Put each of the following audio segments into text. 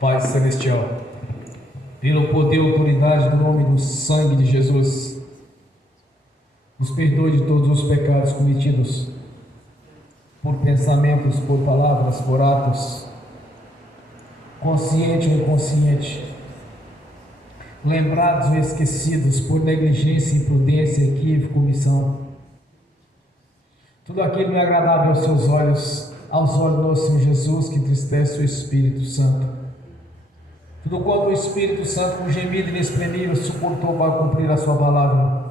Pai Celestial, pelo poder e autoridade do nome do sangue de Jesus, nos perdoe de todos os pecados cometidos, por pensamentos, por palavras, por atos, consciente ou inconsciente, lembrados ou esquecidos, por negligência, imprudência, equívoco, omissão. Tudo aquilo não é agradável aos seus olhos, aos olhos do nosso Senhor Jesus, que entristece o Espírito Santo. Tudo quanto o Espírito Santo, com gemido inexprimível, suportou para cumprir a sua palavra.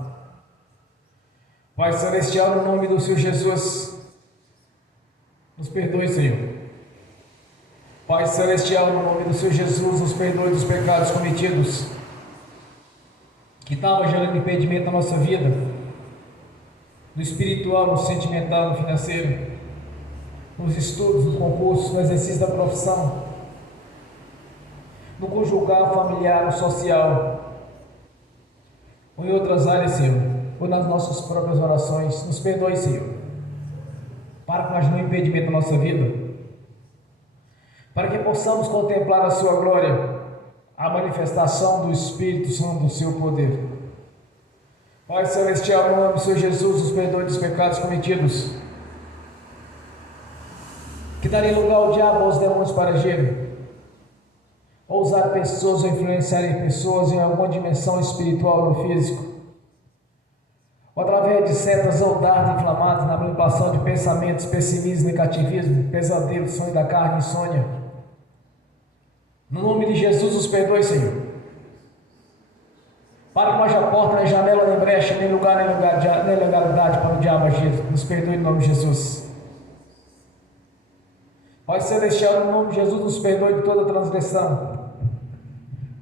Pai Celestial, no nome do Senhor Jesus, nos perdoe, Senhor. Pai Celestial, no nome do Senhor Jesus, nos perdoe dos pecados cometidos, que estavam gerando impedimento na nossa vida, no espiritual, no sentimental, no financeiro, nos estudos, no concurso, no exercício da profissão, no conjugal, familiar, no social, ou em outras áreas, Senhor, ou nas nossas próprias orações. Nos perdoe, Senhor, para que haja nenhum impedimento na nossa vida, para que possamos contemplar a sua glória, a manifestação do Espírito Santo, do seu poder. Pai Celestial, no nome do Senhor Jesus, nos perdoe dos pecados cometidos, que darem lugar ao diabo, aos demônios para agirem, ou usar pessoas ou influenciarem pessoas em alguma dimensão espiritual ou físico, ou através de setas ou dardos inflamados na manipulação de pensamentos, pessimismo, negativismo, pesadelo, sonho da carne, insônia. No nome de Jesus, nos perdoe, Senhor, para que não haja porta, nem janela, nem brecha, nem legalidade para o diabo agir. Nos perdoe em nome de Jesus. Pai Celestial, no nome de Jesus, nos perdoe de toda transgressão.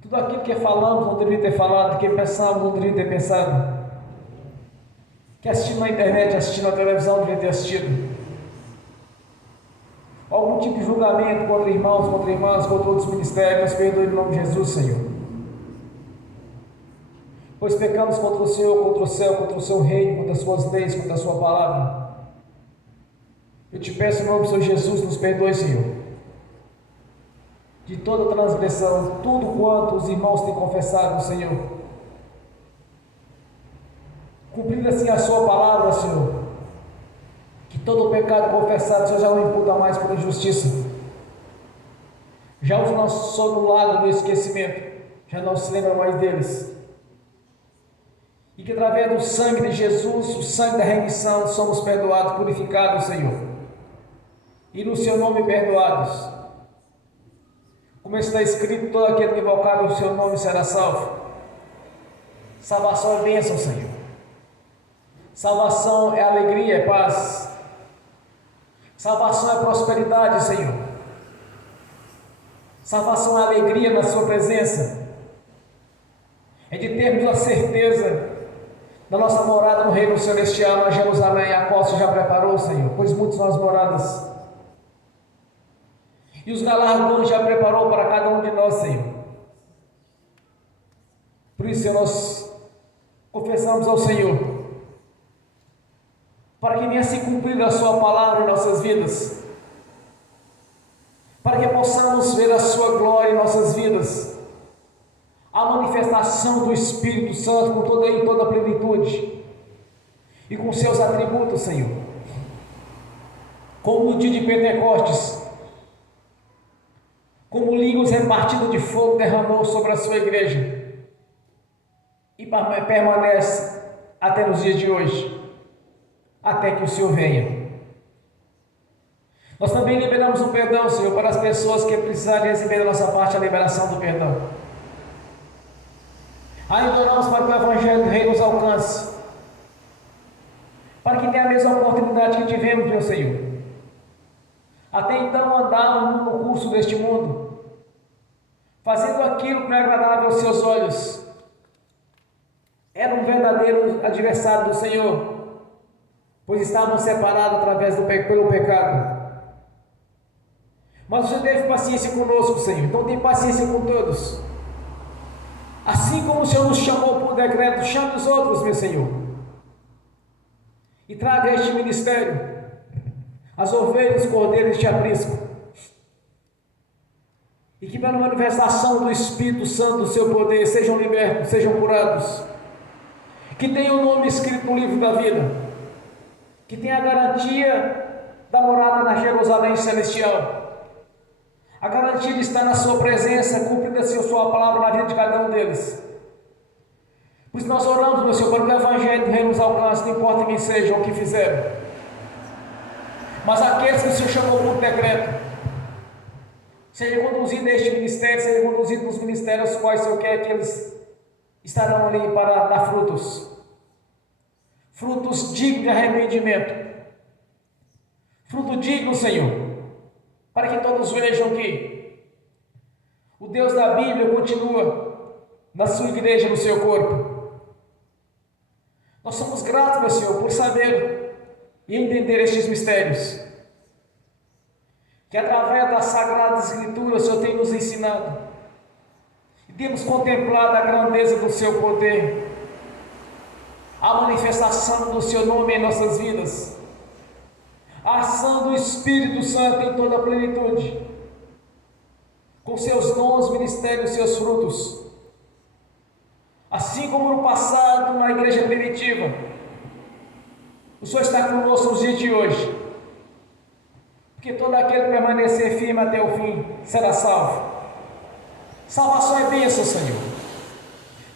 Tudo aquilo que falamos não deveria ter falado, que pensamos não deveria ter pensado, que assistindo na internet, assistindo na televisão, não deveria ter assistido. Algum tipo de julgamento contra irmãos, contra irmãs, contra outros ministérios, nos perdoe em nome de Jesus, Senhor. Pois pecamos contra o Senhor, contra o céu, contra o seu reino, contra as suas leis, contra a sua palavra. Eu te peço em nome do Senhor Jesus, nos perdoe, Senhor, de toda transgressão, tudo quanto os irmãos têm confessado, Senhor. Cumprindo assim a sua palavra, Senhor, que todo o pecado confessado, o Senhor já não imputa mais por injustiça, já os lançou no lago do esquecimento, já não se lembra mais deles, e que através do sangue de Jesus, o sangue da remissão, somos perdoados, purificados, Senhor, e no seu nome perdoados. Como está escrito, todo aquele que invocar o seu nome será salvo. Salvação é bênção, Senhor. Salvação é alegria, é paz. Salvação é prosperidade, Senhor. Salvação é alegria na sua presença. É de termos a certeza da nossa morada no reino celestial, na Jerusalém, a qual você já preparou, Senhor, pois muitas são as moradas, e os galardões já preparou para cada um de nós, Senhor. Por isso, Senhor, nós confessamos ao Senhor, para que venha se cumprir a sua palavra em nossas vidas, para que possamos ver a sua glória em nossas vidas, a manifestação do Espírito Santo em toda a plenitude, e com seus atributos, Senhor, como no dia de Pentecostes, como línguas repartidas de fogo derramou sobre a sua igreja, e permanece até nos dias de hoje, até que o Senhor venha. Nós também liberamos o perdão, Senhor, para as pessoas que precisarem receber da nossa parte a liberação do perdão. Ainda oramos para que o Evangelho do Rei nos alcance, para que tenha a mesma oportunidade que tivemos, meu Senhor. Até então andávamos no curso deste mundo, fazendo aquilo que não é agradável aos seus olhos. Era um verdadeiro adversário do Senhor, pois estavam separados pelo pecado. Mas você teve paciência conosco, Senhor, então tem paciência com todos. Assim como o Senhor nos chamou por decreto, chame os outros, meu Senhor, e traga este ministério as ovelhas, os cordeiros de aprisco. e que pela manifestação do Espírito Santo, do seu poder, sejam libertos, sejam curados, que tenham o nome escrito no livro da vida, que tenha a garantia da morada na Jerusalém celestial, a garantia de estar na sua presença, cumprindo-se a sua palavra na vida de cada um deles. Por isso nós oramos, meu Senhor, para que o Evangelho do Reino nos alcance, não importa quem seja ou o que fizeram, mas aqueles que o Senhor chamou por decreto, seja conduzido a este ministério, seja conduzido nos ministérios aos quais o Senhor quer que eles estarão ali para dar frutos, frutos dignos de arrependimento, fruto digno, Senhor, para que todos vejam que o Deus da Bíblia continua na sua igreja, no seu corpo. Nós somos gratos, meu Senhor, por saber e entender estes mistérios, que através das Sagradas Escrituras o Senhor tem nos ensinado, e temos contemplado a grandeza do seu poder, a manifestação do seu nome em nossas vidas, a ação do Espírito Santo em toda a plenitude, com seus dons, ministérios, seus frutos, assim como no passado, na igreja primitiva. O Senhor está conosco nos dias de hoje, porque todo aquele que permanecer firme até o fim será salvo. Salvação é bênção, Senhor,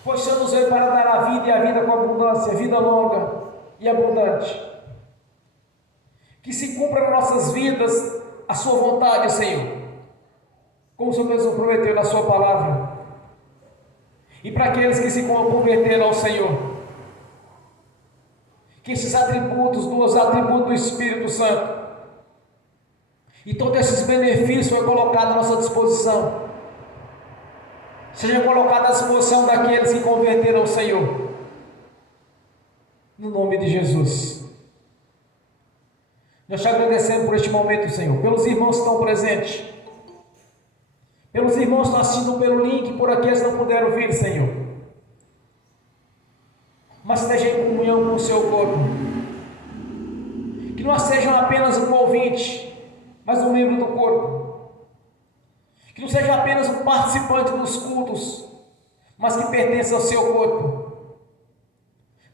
pois o Senhor nos veio para dar a vida e a vida com abundância, vida longa e abundante. Que se cumpra nas nossas vidas a sua vontade, Senhor, como o Senhor nos prometeu na sua palavra. E para aqueles que se converteram ao Senhor, que esses atributos, dos atributos do Espírito Santo, e todos esses benefícios foram colocados à nossa disposição, sejam colocados à disposição daqueles que converteram ao Senhor, no nome de Jesus. Nós te agradecemos por este momento, Senhor, pelos irmãos que estão presentes, pelos irmãos que estão assistindo pelo link, por aqueles que não puderam vir, Senhor, mas esteja em comunhão com o seu corpo, que não sejam apenas um ouvinte, mas um membro do corpo, que não seja apenas um participante dos cultos, mas que pertença ao seu corpo,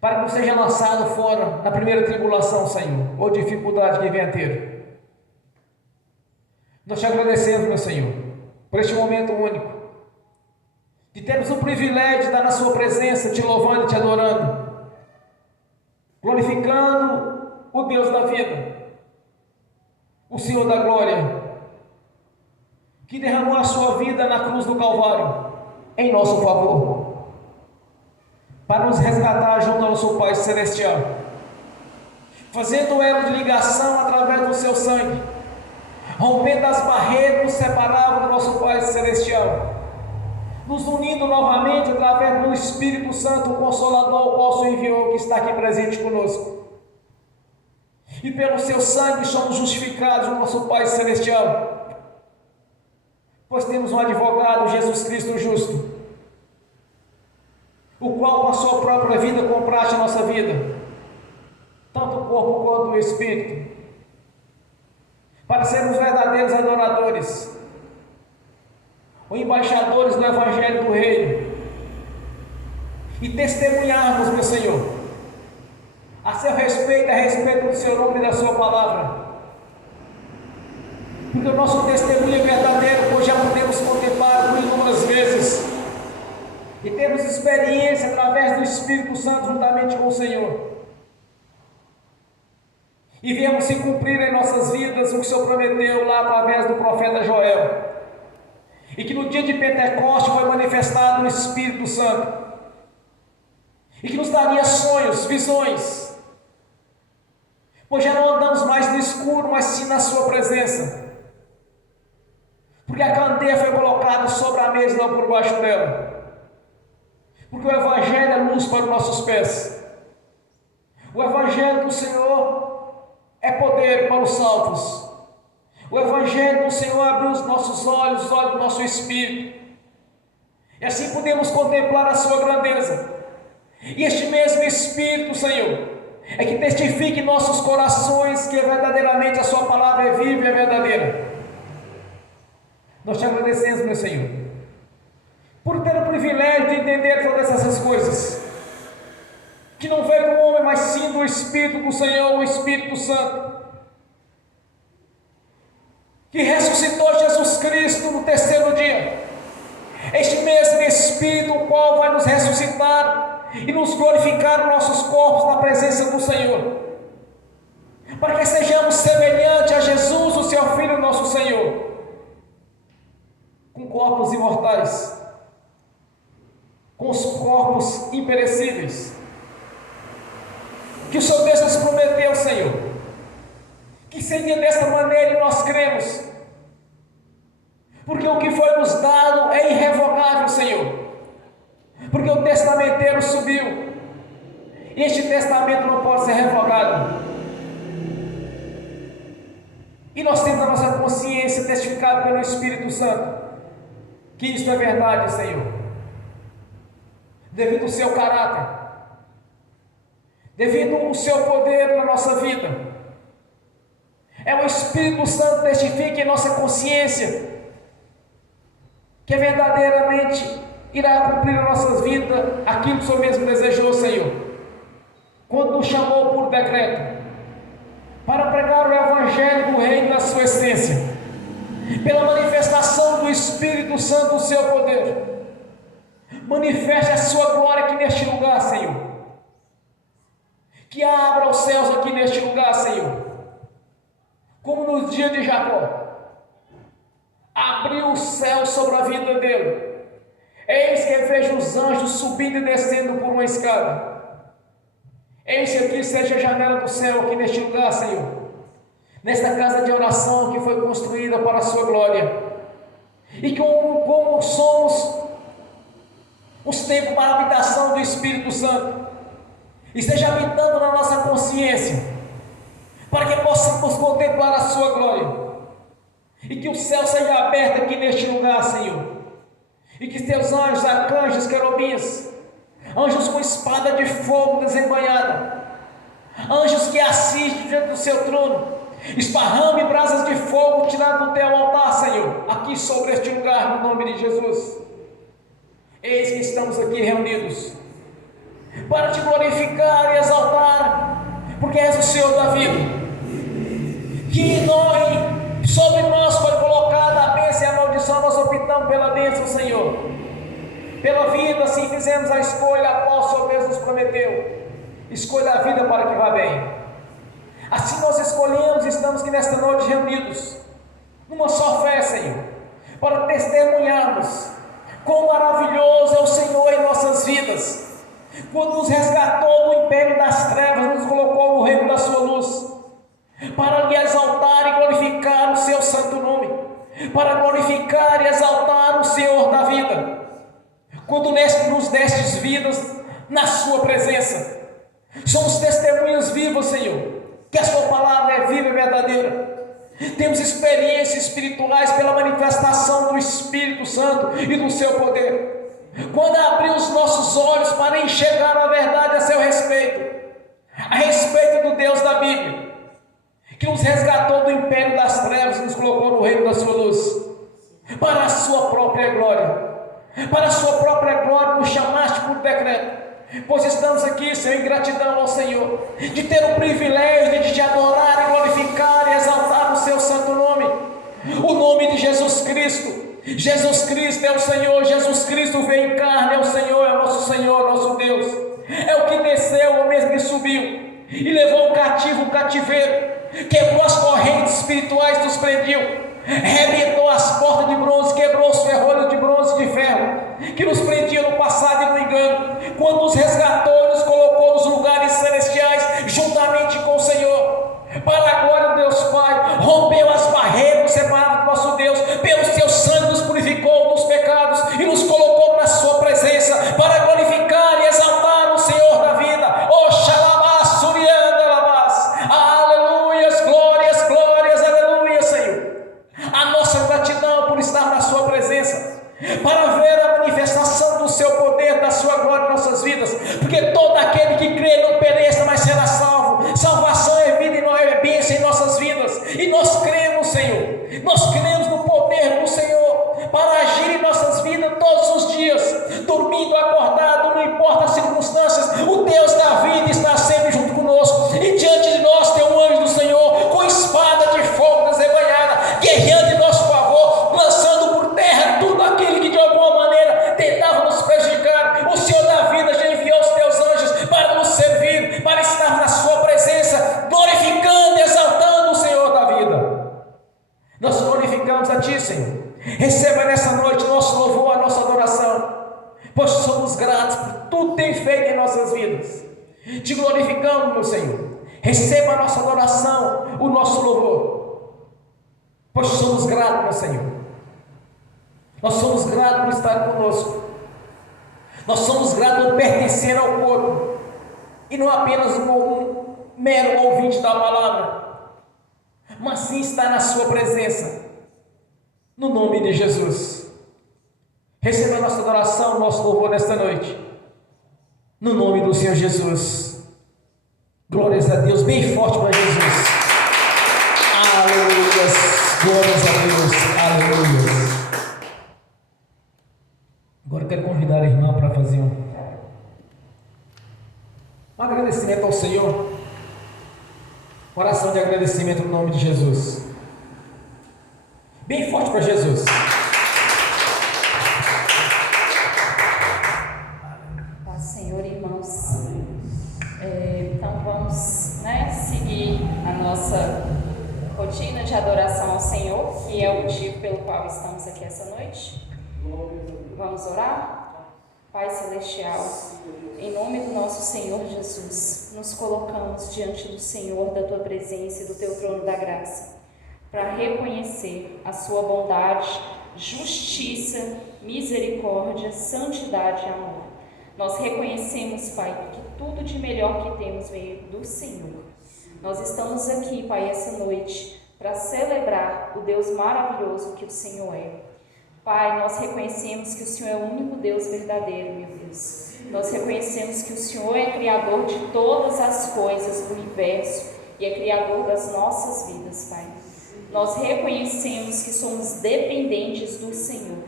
para que não seja lançado fora na primeira tribulação, Senhor, ou dificuldade que venha a ter. Nós te agradecemos, meu Senhor, por este momento único, de termos o privilégio de estar na sua presença, te louvando e te adorando, glorificando o Deus da vida, o Senhor da glória, que derramou a sua vida na cruz do Calvário, em nosso favor, para nos resgatar junto ao nosso Pai Celestial, fazendo o elo de ligação através do seu sangue, rompendo as barreiras que nos separavam do nosso Pai Celestial, nos unindo novamente através do Espírito Santo, o Consolador, o qual o Senhor enviou, que está aqui presente conosco. E pelo seu sangue somos justificados no nosso Pai Celestial, pois temos um advogado, Jesus Cristo justo, o qual com a sua própria vida compraste a nossa vida, tanto o corpo quanto o Espírito, para sermos verdadeiros adoradores, ou embaixadores do Evangelho do Reino, e testemunharmos, meu Senhor, a seu respeito, a respeito do seu nome e da sua palavra, porque o nosso testemunho é verdadeiro, pois já podemos contemplar por inúmeras vezes, e temos experiência através do Espírito Santo juntamente com o Senhor, e viemos se cumprir em nossas vidas o que o Senhor prometeu lá através do profeta Joel, e que no dia de Pentecostes foi manifestado o Espírito Santo, e que nos daria sonhos, visões, pois já não andamos mais no escuro, mas sim na sua presença, porque a candeia foi colocada sobre a mesa e não por baixo dela, porque o Evangelho é luz para os nossos pés, o Evangelho do Senhor é poder para os salvos, o Evangelho do Senhor abriu os nossos olhos, os olhos do nosso espírito, e assim podemos contemplar a sua grandeza, e este mesmo Espírito, Senhor, é que testifique em nossos corações que verdadeiramente a sua palavra é viva e é verdadeira. Nós te agradecemos, meu Senhor, por ter o privilégio de entender todas essas coisas, que não veio do homem, mas sim do Espírito do Senhor, o Espírito Santo, que ressuscitou Jesus Cristo no terceiro dia. Este mesmo Espírito, o qual vai nos ressuscitar e nos glorificar os nossos corpos na presença do Senhor, para que sejamos semelhantes a Jesus, o seu Filho, nosso Senhor, com corpos imortais, com os corpos imperecíveis, que o Senhor Deus nos prometeu, Senhor, que seria desta maneira, e nós cremos, porque o que foi nos dado é irrevogável, Senhor, porque o testamenteiro subiu, e este testamento não pode ser revogado, e nós temos a nossa consciência testificada pelo Espírito Santo, que isto é verdade, Senhor, devido ao seu caráter, devido ao seu poder na nossa vida. É o Espírito Santo que testifica em nossa consciência que verdadeiramente irá cumprir em nossas vidas aquilo que o Senhor mesmo desejou, Senhor, quando nos chamou por decreto para pregar o Evangelho do Reino na sua essência, pela manifestação do Espírito Santo, o seu poder. Manifeste a sua glória aqui neste lugar, Senhor, que abra os céus aqui neste lugar, Senhor, como nos dias de Jacó, abriu o céu sobre a vida dele. Eis que vejo os anjos subindo e descendo por uma escada. Eis que aqui seja a janela do céu aqui neste lugar, Senhor, nesta casa de oração que foi construída para a sua glória, e que como somos os tempos para a habitação do Espírito Santo, esteja habitando na nossa consciência, para que possamos contemplar a sua glória, e que o céu seja aberto aqui neste lugar, Senhor, e que teus anjos, arcanjos, querubins, anjos com espada de fogo desembanhada, anjos que assistem diante do seu trono, esparrame brasas de fogo tirado do teu altar, Senhor, aqui sobre este lugar, no nome de Jesus. Eis que estamos aqui reunidos para te glorificar e exaltar, porque és o Senhor da vida, que sobre nós foi colocada a bênção e a maldição. Nós optamos pela bênção, Senhor, pela vida, assim fizemos a escolha a qual o Senhor mesmo nos prometeu. Escolha a vida para que vá bem. Assim nós escolhemos e estamos aqui nesta noite reunidos numa só fé, Senhor, para testemunharmos quão maravilhoso é o Senhor em nossas vidas, quando nos resgatou do império das trevas, nos colocou no reino da sua luz, para lhe exaltar e glorificar o seu santo nome, para glorificar e exaltar o Senhor da vida, quando nos destes vidas na sua presença. Somos testemunhas vivas, Senhor, que a sua palavra é viva e verdadeira. Temos experiências espirituais pela manifestação do Espírito Santo e do seu poder. Quando abrir os nossos olhos para enxergar a verdade a seu respeito, a respeito do Deus da Bíblia, que nos resgatou do império das trevas e nos colocou no reino da sua luz, para a sua própria glória. Para a sua própria glória nos chamaste por decreto, pois estamos aqui, Senhor, em gratidão ao Senhor, de ter o privilégio de te adorar e glorificar e exaltar o seu santo nome, o nome de Jesus Cristo. Jesus Cristo é o Senhor, Jesus Cristo veio em carne, é o Senhor, é o nosso Senhor, nosso Deus, é o que desceu, é o mesmo que subiu e levou o cativo, o cativeiro, quebrou as correntes espirituais que nos prendiam, arrebentou as portas de bronze, quebrou os ferrolhos de bronze e de ferro que nos prendiam no passado e no engano, quando nos resgatou e nos colocou nos lugares celestiais juntamente com o Senhor, para a glória de Deus Pai, rompeu as barreiras, nos separava do nosso Deus, pelo seu sangue nos purificou dos pecados e nos colocou na sua presença, para glorificar e exaltar o Senhor da vida. Oxalá, Surianda, Labás, aleluias, glórias, glórias, aleluia, Senhor. A nossa gratidão por estar na sua presença, para ver a manifestação do seu poder, da sua glória em nossas vidas, porque todo aquele que crê não pereça, mas será salvo. Salvação é vida e não é bênção em nossas vidas, e nós cremos, Senhor, nós cremos no poder do Senhor, dormindo, acordado, não importa as circunstâncias, o Deus da vida está sempre junto conosco, e diante de nós tem um anjo do Senhor, com espada de fogo desembanhada, guerreando em nosso favor, lançando por terra tudo aquilo que de alguma maneira tentava nos prejudicar. O Senhor da vida já enviou os teus anjos para nos servir, para estar na sua presença, glorificando e exaltando o Senhor da vida. Nós glorificamos a Ti, Senhor. Receba nessa noite nosso louvor, a nossa adoração, pois somos gratos por tudo que tem feito em nossas vidas. Te glorificamos, meu Senhor. Receba a nossa adoração, o nosso louvor, pois somos gratos, meu Senhor. Nós somos gratos por estar conosco. Nós somos gratos por pertencer ao corpo e não apenas um mero ouvinte da palavra, mas sim estar na sua presença, no nome de Jesus. Receba a nossa adoração, o nosso louvor nesta noite, no nome do Senhor Jesus. Glórias a Deus, bem forte para Jesus. Aleluia, glórias a Deus, aleluia. Agora eu quero convidar a irmã para fazer um agradecimento ao Senhor, oração de agradecimento no nome de Jesus. Bem forte para Jesus. Paz, Senhor, irmãos. Então vamos, seguir a nossa rotina de adoração ao Senhor, que é o motivo pelo qual estamos aqui essa noite. Vamos orar? Pai Celestial, em nome do nosso Senhor Jesus, nos colocamos diante do Senhor, da Tua presença e do Teu trono da graça, para reconhecer a Sua bondade, justiça, misericórdia, santidade e amor. Nós reconhecemos, Pai, que tudo de melhor que temos veio do Senhor. Nós estamos aqui, Pai, essa noite, para celebrar o Deus maravilhoso que o Senhor é. Pai, nós reconhecemos que o Senhor é o único Deus verdadeiro, meu Deus. Nós reconhecemos que o Senhor é Criador de todas as coisas do universo e é Criador das nossas vidas, Pai. Nós reconhecemos que somos dependentes do Senhor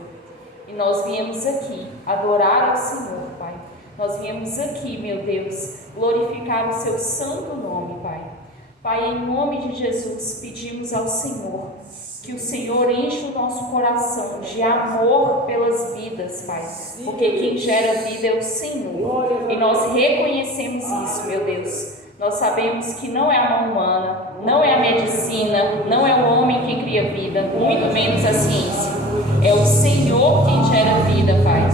e nós viemos aqui adorar ao Senhor, Pai. Nós viemos aqui, meu Deus, glorificar o Seu santo nome, Pai. Pai, em nome de Jesus, pedimos ao Senhor que o Senhor enche o nosso coração de amor pelas vidas, Pai, porque quem gera vida é o Senhor, e nós reconhecemos isso, meu Deus. Nós sabemos que não é a mão humana, não é a medicina, não é o homem quem cria vida, muito menos a ciência. É o Senhor quem gera vida, Pai.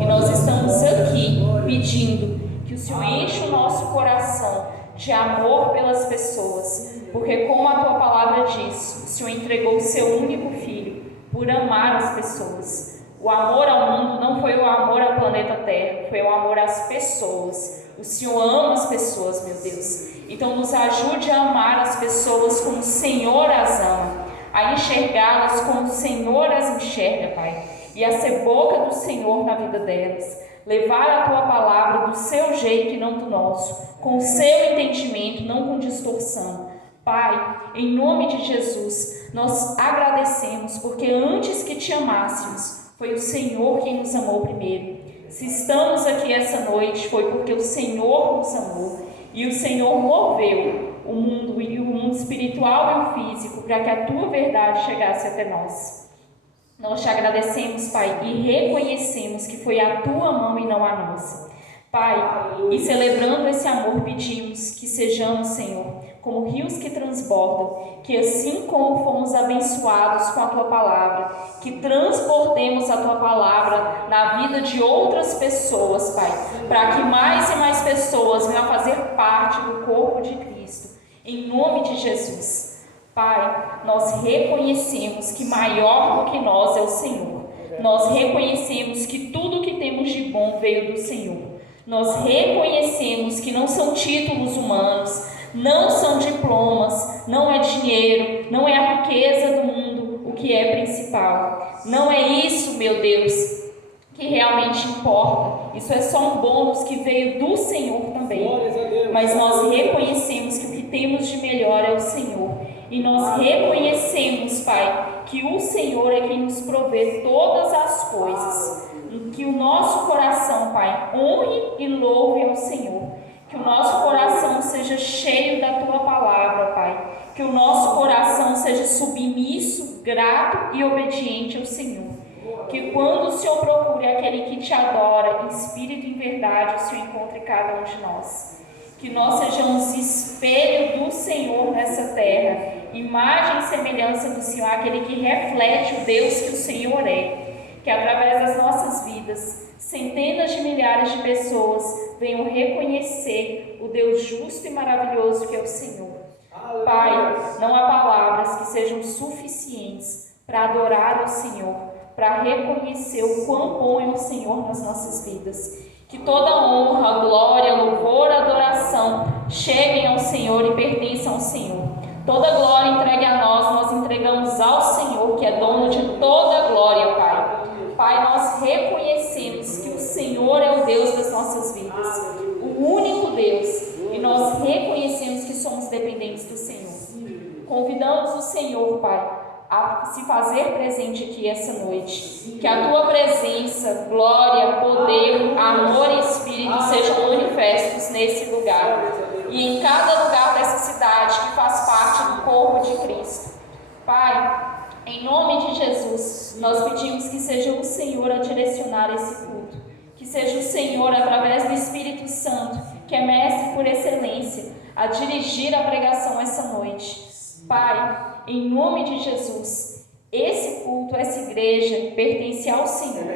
E nós estamos aqui pedindo que o Senhor enche o nosso coração de amor pelas pessoas, porque como a Tua palavra diz, o Senhor entregou o Seu único Filho por amar as pessoas. O amor ao mundo não foi o amor ao planeta Terra, foi o amor às pessoas. O Senhor ama as pessoas, meu Deus. Então nos ajude a amar as pessoas como o Senhor as ama, a enxergá-las como o Senhor as enxerga, Pai, e a ser boca do Senhor na vida delas. Levar a Tua palavra do Seu jeito e não do nosso, com o Seu entendimento, não com distorção. Pai, em nome de Jesus, nós agradecemos, porque antes que Te amássemos, foi o Senhor quem nos amou primeiro. Se estamos aqui essa noite, foi porque o Senhor nos amou, e o Senhor moveu o mundo espiritual e o físico, para que a Tua verdade chegasse até nós. Nós Te agradecemos, Pai, e reconhecemos que foi a Tua mão e não a nossa. Pai, e celebrando esse amor, pedimos que sejamos, Senhor, como rios que transbordam, que assim como fomos abençoados com a Tua palavra, que transportemos a Tua palavra na vida de outras pessoas, Pai, para que mais e mais pessoas venham a fazer parte do corpo de Cristo, em nome de Jesus. Pai, nós reconhecemos que maior do que nós é o Senhor. Nós reconhecemos que tudo que temos de bom veio do Senhor. Nós reconhecemos que não são títulos humanos, não são diplomas, não é dinheiro, não é a riqueza do mundo o que é principal. Não é isso, meu Deus, que realmente importa. Isso é só um bônus que veio do Senhor também. Mas nós reconhecemos que o que temos de melhor é o Senhor. E nós reconhecemos, Pai, que o Senhor é quem nos provê todas as coisas, que o nosso coração grato e obediente ao Senhor. Que quando o Senhor procure aquele que te adora, em espírito e em verdade, o Senhor encontre cada um de nós. Que nós sejamos espelho do Senhor nessa terra, imagem e semelhança do Senhor, aquele que reflete o Deus que o Senhor é. Que através das nossas vidas, centenas de milhares de pessoas venham reconhecer o Deus justo e maravilhoso que é o Senhor. Pai, não há palavras que sejam suficientes para adorar ao Senhor, para reconhecer o quão bom é o Senhor nas nossas vidas. Que toda honra, glória, louvor, adoração cheguem ao Senhor e pertençam ao Senhor. Toda glória entregue a nós entregamos ao Senhor, que é dono de toda a glória, Pai. Pai, nós reconhecemos que o Senhor é o Deus das nossas vidas, o único Deus, e nós reconhecemos que somos dependentes do Senhor. Convidamos o Senhor, Pai, a se fazer presente aqui essa noite. Que a Tua presença, glória, poder, amor e Espírito sejam manifestos nesse lugar e em cada lugar dessa cidade que faz parte do corpo de Cristo. Pai, em nome de Jesus, nós pedimos que seja o Senhor a direcionar esse culto, que seja o Senhor, através do Espírito Santo, que é mestre por excelência, a dirigir a pregação essa noite. Pai, em nome de Jesus, esse culto, essa igreja pertence ao Senhor.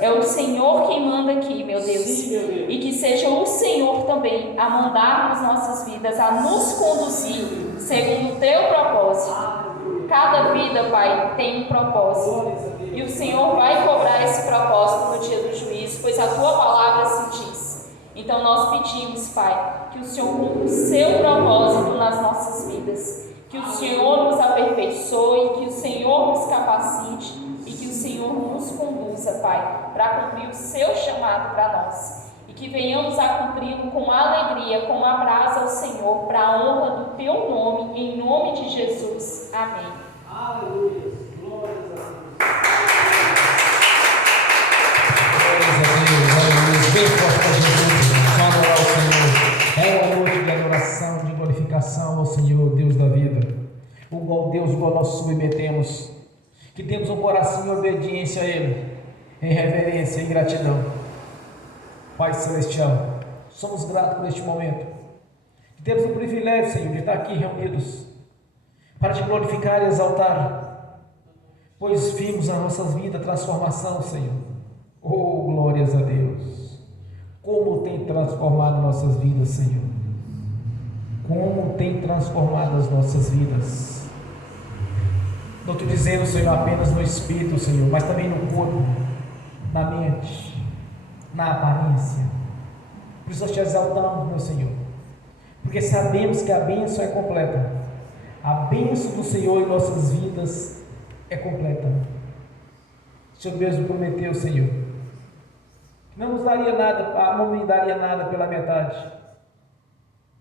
É o Senhor quem manda aqui, meu Deus. E que seja o Senhor também a mandar nas nossas vidas, a nos conduzir segundo o Teu propósito. Cada vida, Pai, tem um propósito. E o Senhor vai cobrar esse propósito no dia do juízo, pois a Tua palavra assim diz. Então nós pedimos, Pai, que o Senhor cumpra o Seu propósito nas nossas vidas. Que o Senhor nos aperfeiçoe, que o Senhor nos capacite e que o Senhor nos conduza, Pai, para cumprir o Seu chamado para nós. E que venhamos a cumpri-lo com alegria, com apraz ao Senhor, para a honra do Teu nome, em nome de Jesus. Amém. Aleluia. Glórias a Deus. Glórias a Deus, aleluia. Bem forte para Jesus, vamos adorar ao Senhor. É uma noite de adoração, de glorificação ao Senhor, Deus da vida. O qual Deus, o qual nós submetemos, que temos um coração em obediência a Ele, em reverência e gratidão. Pai Celestial, somos gratos por este momento, que temos o privilégio, Senhor, de estar aqui reunidos, para Te glorificar e exaltar, pois vimos na nossas vidas transformação, Senhor. Oh, glórias a Deus! Como tem transformado nossas vidas, Senhor. Como tem transformado as nossas vidas. Não estou dizendo, Senhor, apenas no espírito, Senhor, mas também no corpo, na mente, na aparência. Por isso nós Te exaltamos, meu Senhor, porque sabemos que a bênção é completa. A bênção do Senhor em nossas vidas é completa. O Senhor mesmo prometeu, Senhor, que não nos daria nada, não me daria nada pela metade.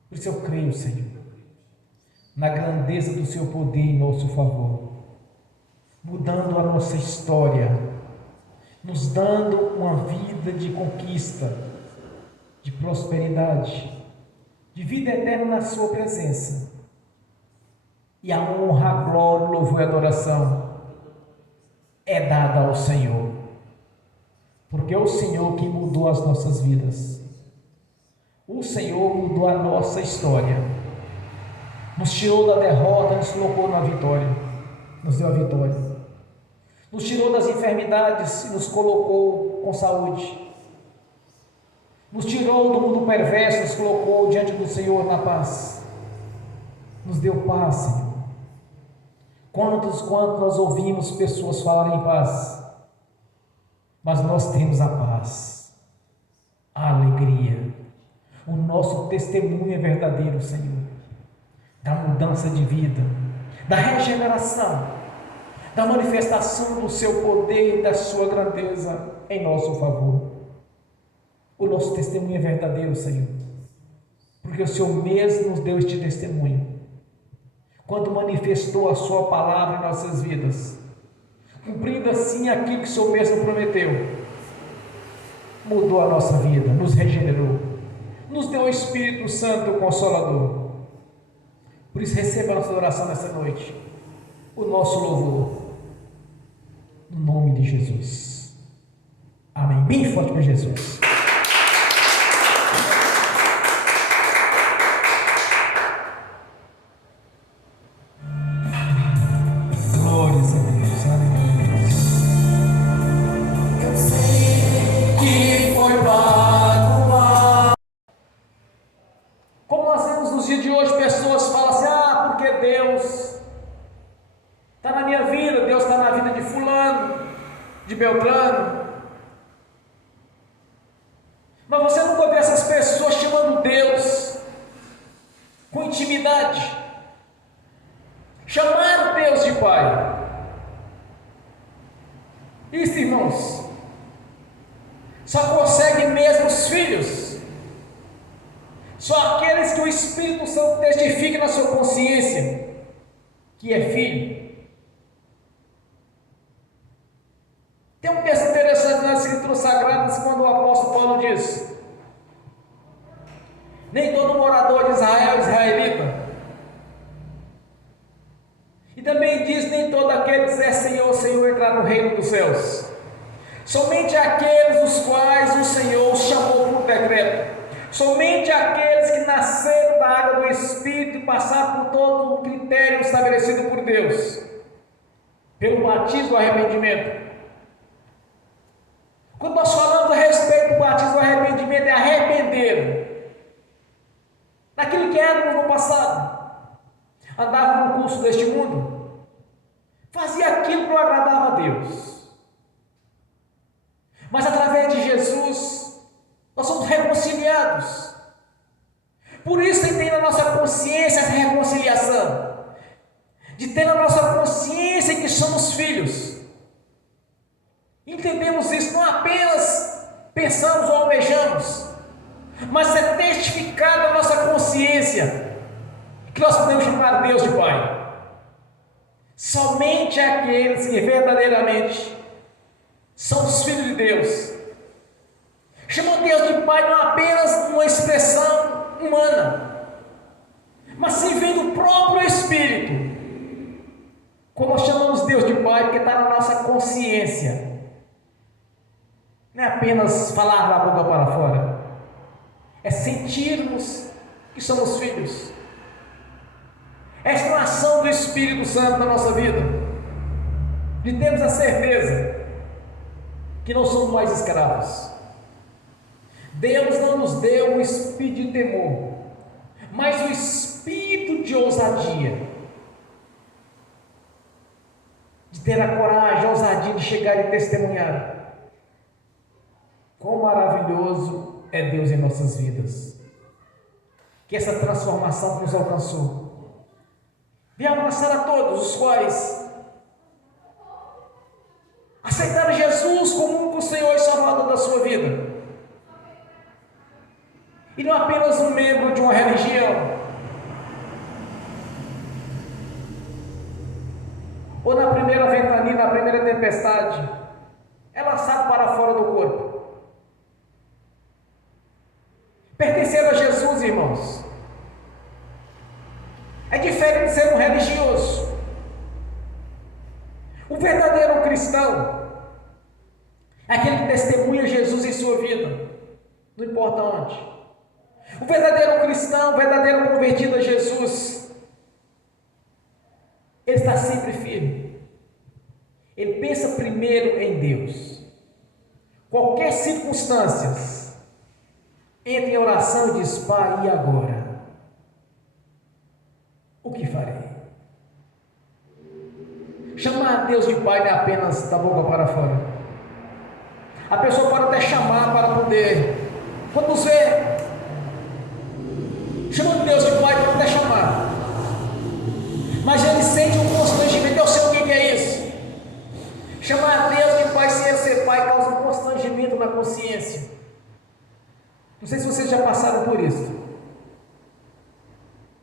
Por isso eu creio, Senhor, na grandeza do Seu poder em nosso favor, mudando a nossa história, nos dando uma vida de conquista, de prosperidade, de vida eterna na Sua presença. E a honra, a glória, o louvor e a adoração é dada ao Senhor, porque é o Senhor que mudou as nossas vidas. O Senhor mudou a nossa história, nos tirou da derrota, nos colocou na vitória, nos deu a vitória, nos tirou das enfermidades e nos colocou com saúde, nos tirou do mundo perverso, nos colocou diante do Senhor na paz, nos deu paz, Senhor. Quanto nós ouvimos pessoas falarem em paz, mas nós temos a paz, a alegria, o nosso testemunho é verdadeiro, Senhor, da mudança de vida, da regeneração, da manifestação do Seu poder e da Sua grandeza em nosso favor. O nosso testemunho é verdadeiro, Senhor, porque o Senhor mesmo nos deu este testemunho, quando manifestou a Sua palavra em nossas vidas, cumprindo assim aquilo que o Senhor mesmo prometeu. Mudou a nossa vida, nos regenerou, nos deu o Espírito Santo, o Consolador. Por isso receba a nossa adoração nessa noite, o nosso louvor, no nome de Jesus. Amém. Bem forte para Jesus. Glórias a Deus. Aleluia. Eu sei que foi pago. Como nós vemos nos dias de hoje, pessoas falam assim: porque Deus está na minha vida, Deus está na vida de fulano, de Beltrano. Mas você nunca vê essas pessoas chamando Deus com intimidade, chamar Deus de Pai. Isso, irmãos, só conseguem mesmo os filhos, só aqueles que o Espírito Santo testifica na sua consciência que é filho. Tem um texto interessante nas Escrituras Sagradas, quando o apóstolo Paulo diz: nem todo morador de Israel é israelita. E também diz: nem todo aquele que é Senhor, Senhor, entrar no reino dos céus. Somente aqueles os quais o Senhor chamou por decreto. Somente aqueles que nasceram da água do Espírito e passaram por todo o critério estabelecido por Deus, pelo batismo do arrependimento. Quando nós falamos a respeito do batismo do arrependimento, é arrepender daquilo que éramos no passado. Andava no curso deste mundo, fazia aquilo que não agradava a Deus. Mas através de Jesus, nós somos reconciliados. Por isso tem na nossa consciência essa reconciliação, de ter na nossa consciência que somos filhos. Entendemos isso, não apenas pensamos ou almejamos, mas é testificado na nossa consciência que nós podemos chamar Deus de Pai. Somente aqueles que verdadeiramente são os filhos de Deus chamam Deus de Pai, não apenas uma expressão humana, mas sim vem do próprio Espírito. Como nós chamamos Deus de Pai, porque está na nossa consciência. Não é apenas falar da boca para fora, é sentirmos que somos filhos. Esta é uma ação do Espírito Santo na nossa vida, de termos a certeza que não somos mais escravos. Deus não nos deu o espírito de temor, mas o espírito de ousadia, de ter a coragem, a ousadia de chegar e testemunhar quão maravilhoso é Deus em nossas vidas, que essa transformação nos alcançou. Venha abraçar a todos os quais aceitaram Jesus como o Senhor e Salvador da sua vida, e não apenas um membro de uma religião, ou na primeira ventania, na primeira tempestade, é lançado para fora do corpo. Pertencer a Jesus, irmãos, é diferente de ser um religioso. O verdadeiro cristão é aquele que testemunha Jesus em sua vida, não importa onde. O verdadeiro cristão, o verdadeiro convertido a Jesus, ele está sempre firme. Ele pensa primeiro em Deus. Qualquer circunstância, entra em oração e diz: Pai, e agora? O que farei? Chamar Deus de Pai não é apenas da boca para fora. A pessoa pode até chamar para poder, quando nos vê chamando Deus de Pai, pode até chamar, mas ele sente um constrangimento. Eu sei o que é isso. Chamar Deus de Pai sem ser Pai causa um constrangimento na consciência. Não sei se vocês já passaram por isso,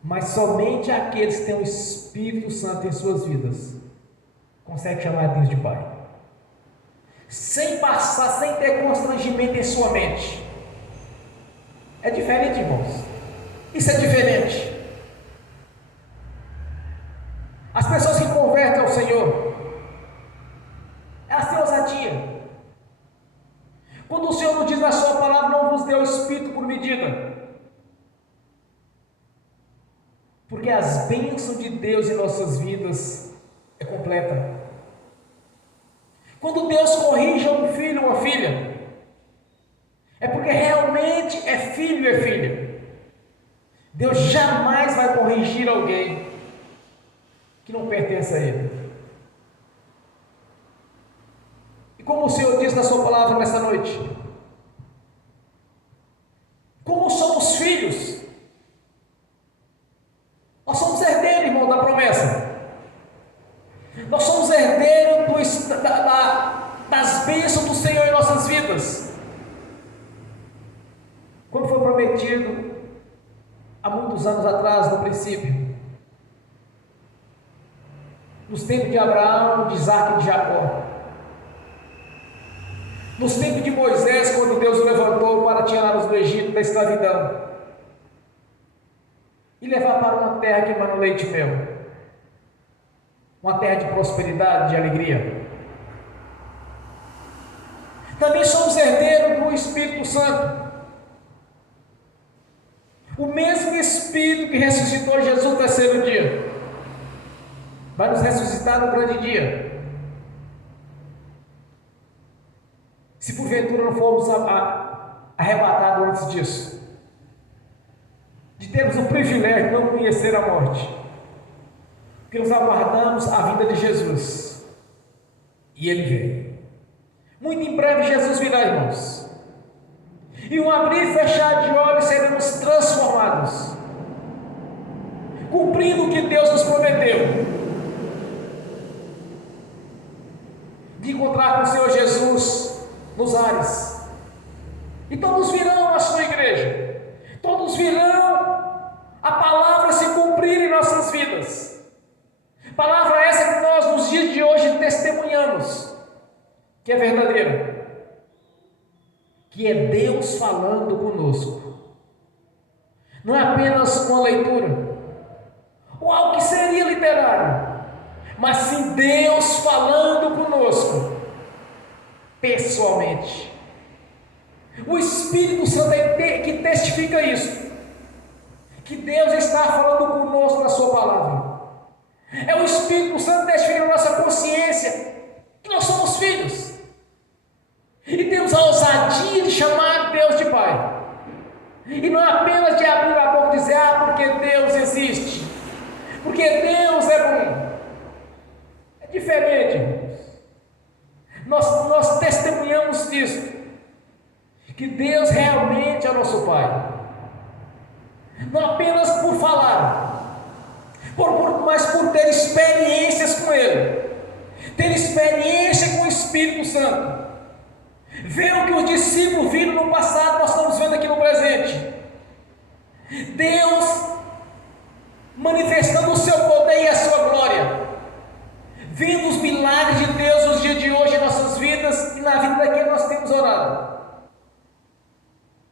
mas somente aqueles que têm o Espírito Santo em suas vidas conseguem chamar Deus de Pai, sem passar, sem ter constrangimento em sua mente. É diferente, irmãos. Isso é diferente. As pessoas que convertem ao Senhor, elas bênção de Deus em nossas vidas é completa. Quando Deus corrige um filho ou uma filha, é porque realmente é filho e é filha. Deus jamais vai corrigir alguém que não pertence a Ele. E como o Senhor diz na sua palavra nessa noite, como somos filhos, nós somos herdeiros, irmão, da promessa. Nós somos herdeiros das bênçãos do Senhor em nossas vidas. Como foi prometido há muitos anos atrás, no princípio, nos tempos de Abraão, de Isaac e de Jacó, nos tempos de Moisés, quando Deus o levantou para tirá-los do Egito, da escravidão, e levar para uma terra que emana leite e mel, uma terra de prosperidade, de alegria. Também somos herdeiros do Espírito Santo, o mesmo Espírito que ressuscitou Jesus no terceiro dia, vai nos ressuscitar no grande dia. Se porventura não formos arrebatados antes disso, de termos o privilégio de não conhecer a morte, porque nós aguardamos a vinda de Jesus, e Ele vem. Muito em breve Jesus virá, irmãos, e um abrir e fechar de olhos seremos transformados, cumprindo o que Deus nos prometeu, de encontrar com o Senhor Jesus nos ares, e todos virão à sua igreja, todos virão a palavra se cumprir em nossas vidas, palavra essa que nós nos dias de hoje testemunhamos, que é verdadeira, que é Deus falando conosco, não é apenas uma leitura, ou algo que seria literário, mas sim Deus falando conosco, pessoalmente. O Espírito Santo é que testifica isso, que Deus está falando conosco na sua palavra. É o Espírito Santo testificando na nossa consciência que nós somos filhos, e temos a ousadia de chamar Deus de Pai, e não é apenas de abrir a boca e dizer, porque Deus existe, porque Deus é bom. É diferente, irmãos. Nós testemunhamos disso, que Deus realmente é nosso Pai, não apenas por falar, mas por ter experiências com Ele, ter experiência com o Espírito Santo, ver o que os discípulos viram no passado, nós estamos vendo aqui no presente, Deus manifestando o seu poder e a sua glória, vendo os milagres de Deus nos dias de hoje em nossas vidas e na vida daquele nós temos orado.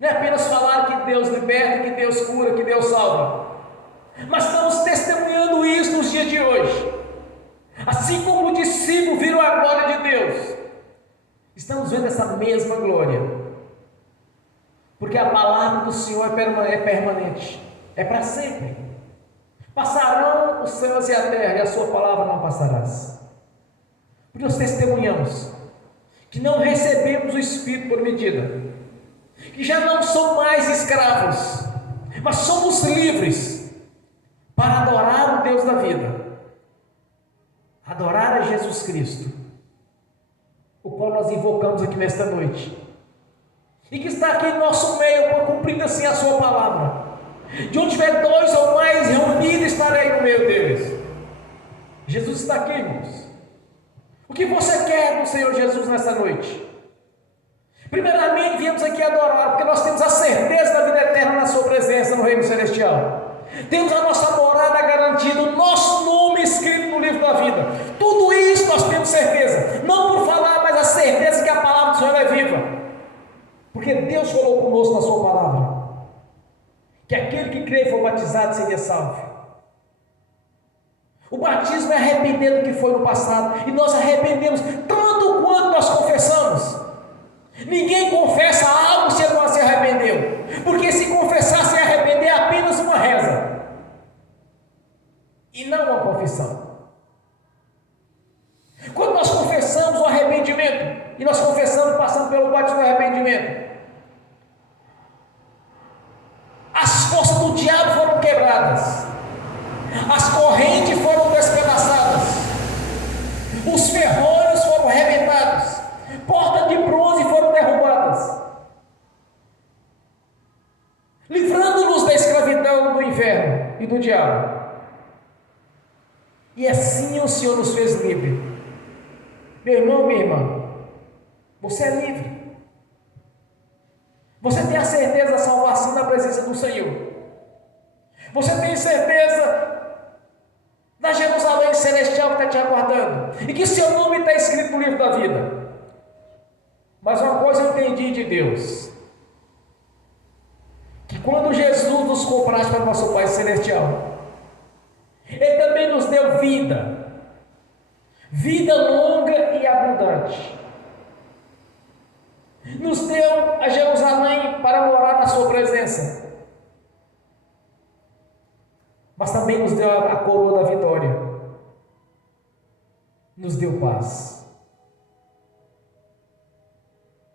Não é apenas falar que Deus liberta, que Deus cura, que Deus salva, mas estamos testemunhando isso nos dias de hoje. Assim como os discípulos viram a glória de Deus, estamos vendo essa mesma glória, porque a palavra do Senhor é permanente, é para sempre. Passarão os céus e a terra, e a sua palavra não passarás. Porque nós testemunhamos que não recebemos o Espírito por medida, que já não somos mais escravos, mas somos livres para adorar o Deus da vida, adorar a Jesus Cristo, o qual nós invocamos aqui nesta noite, e que está aqui em nosso meio, cumprindo assim a sua palavra. De onde tiver dois ou mais reunidos, estarei no meio deles. Jesus está aqui, irmãos. O que você quer do Senhor Jesus nessa noite? Primeiramente, viemos aqui adorar, porque nós temos a certeza da vida eterna na sua presença no reino celestial. Temos a nossa morada garantida, o nosso nome escrito no livro da vida. Tudo isso nós temos certeza, não por falar, mas a certeza que a palavra do Senhor é viva, porque Deus falou conosco na sua palavra, que aquele que crê e for batizado seria salvo. O batismo é arrepender do que foi no passado, e nós arrependemos tanto quanto nós confessamos. Ninguém confessa algo se ele não se arrependeu, porque se confessar sem arrepender é apenas uma reza, e confessando, passando pelo batismo do arrependimento, as forças do diabo foram quebradas, as correntes foram despedaçadas, os ferrolhos foram arrebentados, portas de bronze foram derrubadas, livrando-nos da escravidão do inferno e do diabo. E assim o Senhor nos fez livre. Meu irmão, minha irmã, você é livre. Você tem a certeza da salvação na presença do Senhor. Você tem certeza da Jerusalém celestial que está te aguardando, e que seu nome está escrito no livro da vida. Mas uma coisa eu entendi de Deus, que quando Jesus nos compraste para o nosso Pai Celestial, Ele também nos deu vida, vida longa e abundante. Nos deu a Jerusalém para morar na sua presença, mas também nos deu a coroa da vitória, nos deu paz,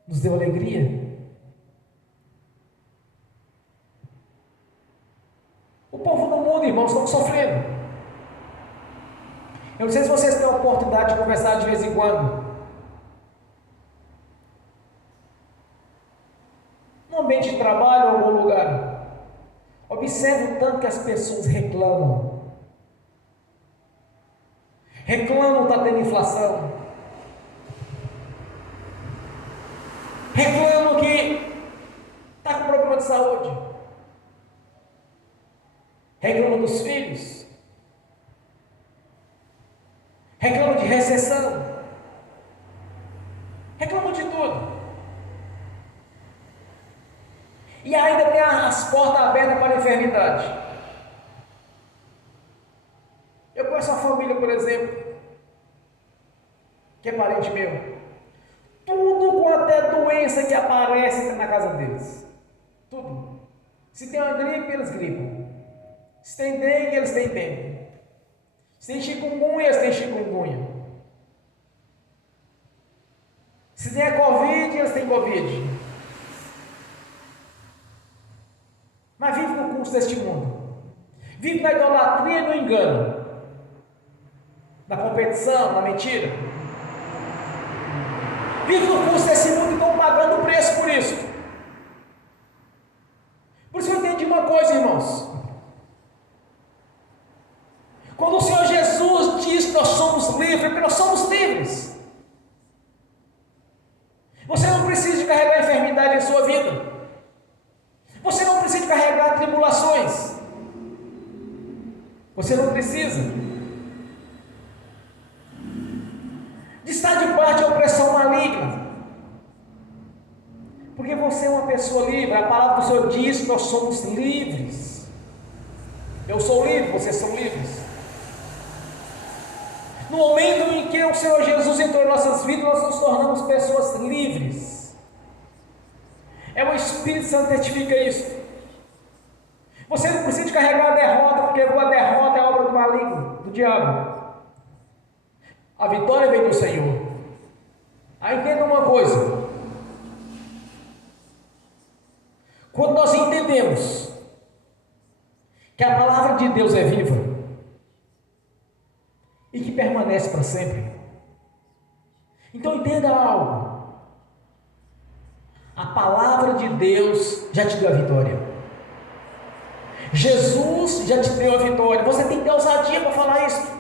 nos deu alegria. O povo do mundo, irmãos, estão sofrendo. Eu não sei se vocês têm a oportunidade de conversar de vez em quando. No ambiente de trabalho ou em algum lugar, observe o tanto que as pessoas reclamam. Reclamam está tendo inflação. Reclamam que está com problema de saúde. Reclamam dos filhos. Reclamam de recessão. Reclamam de tudo. E ainda tem as portas abertas para a enfermidade. Eu conheço uma família, por exemplo, que é parente meu. Tudo quanto é doença que aparece na casa deles. Tudo. Se tem uma gripe, eles gripam. Se tem dengue, eles têm dengue. Se tem chikungunya, eles têm chikungunya. Se tem a Covid, eles têm Covid. Mas vive no curso deste mundo. Vive na idolatria e no engano. Na competição, na mentira. Vive no curso desse mundo e estão pagando o preço por isso. Por isso eu entendi uma coisa, irmãos. Quando o Senhor Jesus diz que nós somos livres, porque nós somos livres. Você não precisa de carregar enfermidade em sua vida. Você não precisa de carregar tribulações. Você não precisa de estar debaixo de opressão maligna. Porque você é uma pessoa livre. A palavra do Senhor diz que nós somos livres. Eu sou livre, vocês são livres. No momento em que o Senhor Jesus entrou em nossas vidas, nós nos tornamos pessoas livres. É o Espírito Santo que testifica isso. Você não precisa de carregar a derrota, porque a derrota é obra do maligno, do diabo. A vitória vem do Senhor. Aí entenda uma coisa. Quando nós entendemos que a palavra de Deus é viva e que permanece para sempre, então entenda algo. A palavra de Deus já te deu a vitória. Jesus já te deu a vitória. Você tem que ter ousadia para falar isso.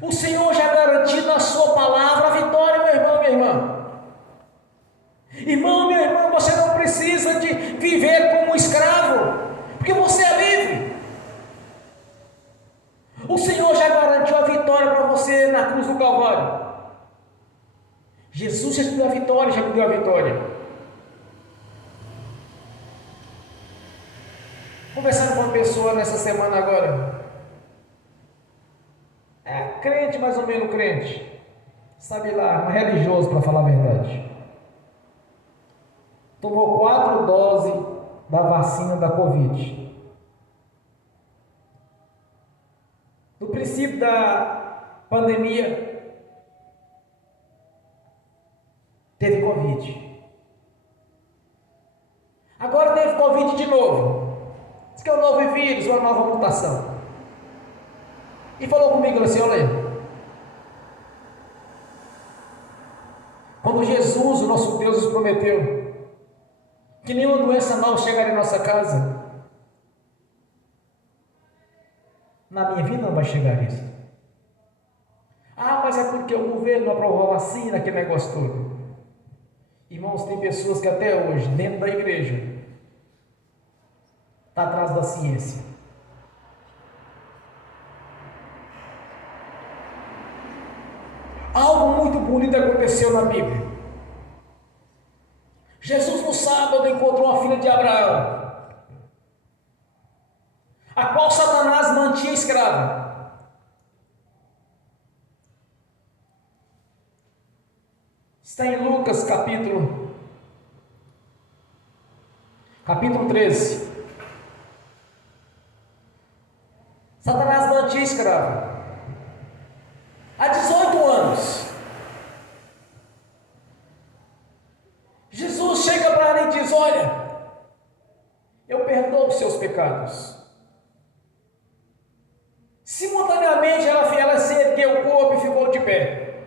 O Senhor já garantiu na sua palavra a vitória, meu irmão, minha irmã. Irmão, meu irmão, você não precisa de viver como escravo, porque você é livre. O Senhor já garantiu a vitória para você na cruz do Calvário. Jesus já te deu a vitória, já te deu a vitória. Conversando com uma pessoa nessa semana agora, é crente, mais ou menos crente, sabe lá, um religioso, para falar a verdade. Tomou 4 doses da vacina da Covid. No princípio da pandemia, teve Covid. Agora teve Covid de novo. Diz que é um novo vírus, uma nova mutação. E falou comigo assim: olha, quando Jesus, o nosso Deus, nos prometeu que nenhuma doença nova chegaria em nossa casa, na minha vida não vai chegar isso. Ah, mas é porque o governo não aprovou a vacina, aquele negócio todo. Irmãos, tem pessoas que até hoje, dentro da igreja, está atrás da ciência. Algo muito bonito aconteceu na Bíblia. Jesus no sábado encontrou uma filha de Abraão, a qual Satanás mantinha escrava. Está em Lucas capítulo 13. Satanás mantinha escravo há 18 anos. Jesus chega para ela e diz: olha, eu perdoo os seus pecados. Simultaneamente ela se ergueu o corpo e ficou de pé,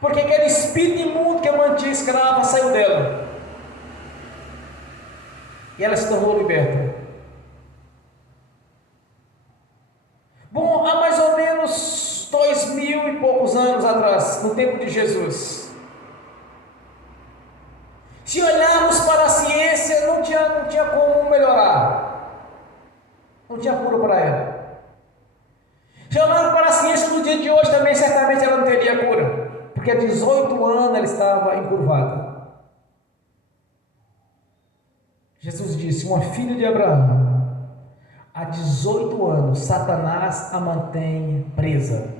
porque aquele espírito imundo que a mantinha escrava saiu dela, e ela se tornou liberta. Bom, há mais ou menos 2000 e poucos anos atrás, no tempo de Jesus, se olharmos para a ciência, não tinha como melhorar, não tinha cura para ela. Se olharmos para a ciência no dia de hoje também, certamente ela não teria cura, porque há 18 anos ela estava encurvada. Jesus disse: uma filha de Abraão, há 18 anos Satanás a mantém presa.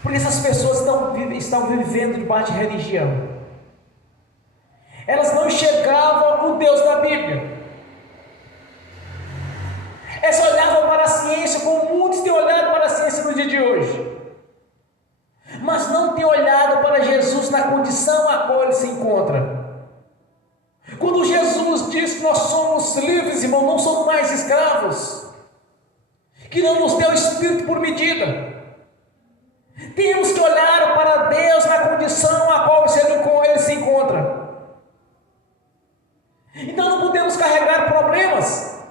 Porque essas pessoas estão vivendo debaixo de religião. Elas não enxergavam o Deus da Bíblia. Elas olhavam para a ciência como muitos têm olhado para a ciência no dia de hoje, mas não têm olhado para Jesus na condição a qual ele se encontra. Quando Jesus diz que nós somos livres, irmão, não somos mais escravos, que não nos deu espírito por medida. Temos que olhar para Deus na condição a qual ele se encontra. Então não podemos carregar problemas,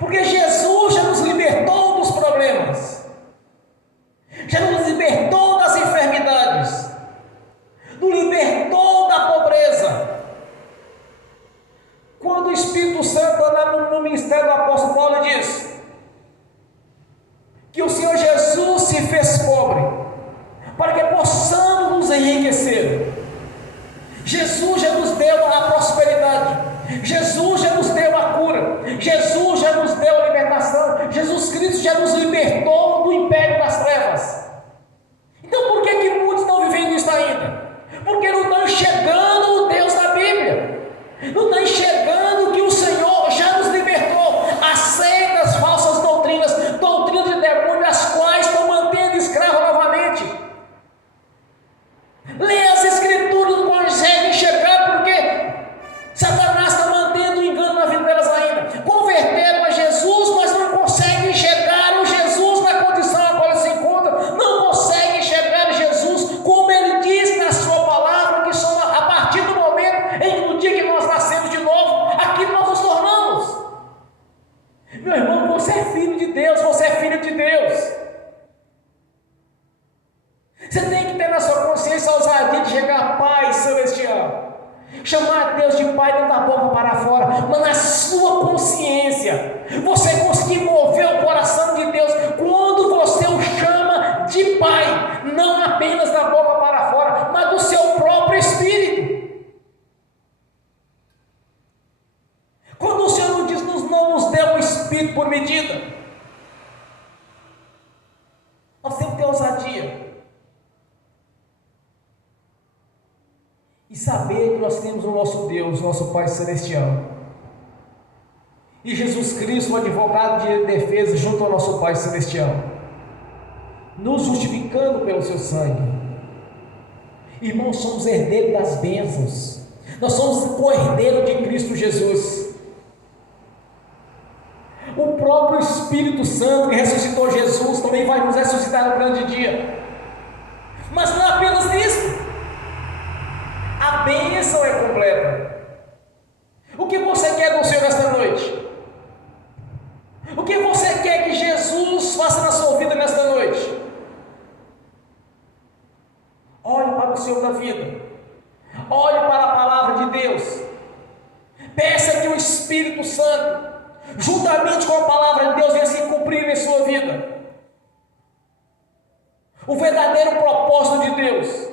porque Jesus já nos libertou dos problemas, já nos libertou das enfermidades, nos libertou da pobreza. Quando o Espírito Santo anda no ministério do apóstolo Paulo, diz que o Senhor Jesus se fez pobre para que possamos nos enriquecer. Jesus já nos deu a prosperidade, Jesus já nos deu a cura, Jesus já nos deu a libertação, Jesus Cristo já nos libertou do império das trevas. Então por que muitos estão vivendo isso ainda? Porque não estão enxergando o Deus da Bíblia, não estão enxergando que o Senhor já nos libertou. Aceita as falsas doutrinas de demônio, as quais estão mantendo escravo novamente. Leia as escrituras, não consegue enxergar, porque Satanás está mantendo o engano na vida delas ainda. Converteram a Jesus, mas não conseguem enxergar o Jesus na condição a qual ele se encontra, não conseguem enxergar Jesus como ele diz na sua palavra, que só a partir do momento no dia que nós nascemos de novo, aqui nós nos tornamos. Meu irmão, você é filho de Deus, você é filho de Deus. Você tem que ter na sua consciência a ousadia de chegar a Pai Celestial, chamar Deus de Pai não da boca para fora, mas na sua consciência, você conseguir mover o coração de Deus quando você o chama de Pai, não apenas da boca para fora, mas do seu próprio espírito. Quando o Senhor não nos deu um espírito por medida, nós temos que ter ousadia e saber que nós temos o nosso Deus, nosso Pai Celestial, e Jesus Cristo, o advogado de defesa junto ao nosso Pai Celestial. nos justificando pelo seu sangue. Irmãos, somos herdeiros das bênçãos, nós somos co-herdeiro de Cristo Jesus. O próprio Espírito Santo que ressuscitou Jesus também vai nos ressuscitar no grande dia. Mas não é apenas isso, a bênção é completa. O que você quer do Senhor nesta noite? O que você quer que Jesus faça na sua vida nesta noite? Olhe para o Senhor da vida, olhe para a palavra de Deus, peça que o Espírito Santo, juntamente com a palavra de Deus, venha se cumprir em sua vida. O verdadeiro propósito de Deus,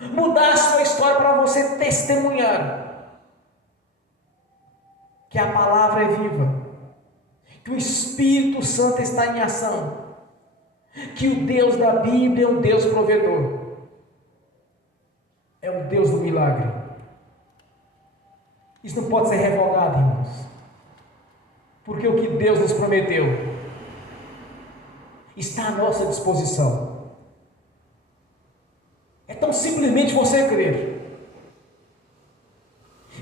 mudar a sua história para você testemunhar que a palavra é viva, que o Espírito Santo está em ação, que o Deus da Bíblia é um Deus provedor, é um Deus do milagre. Isso não pode ser revogado, irmãos, porque o que Deus nos prometeu está à nossa disposição. É tão simplesmente você crer,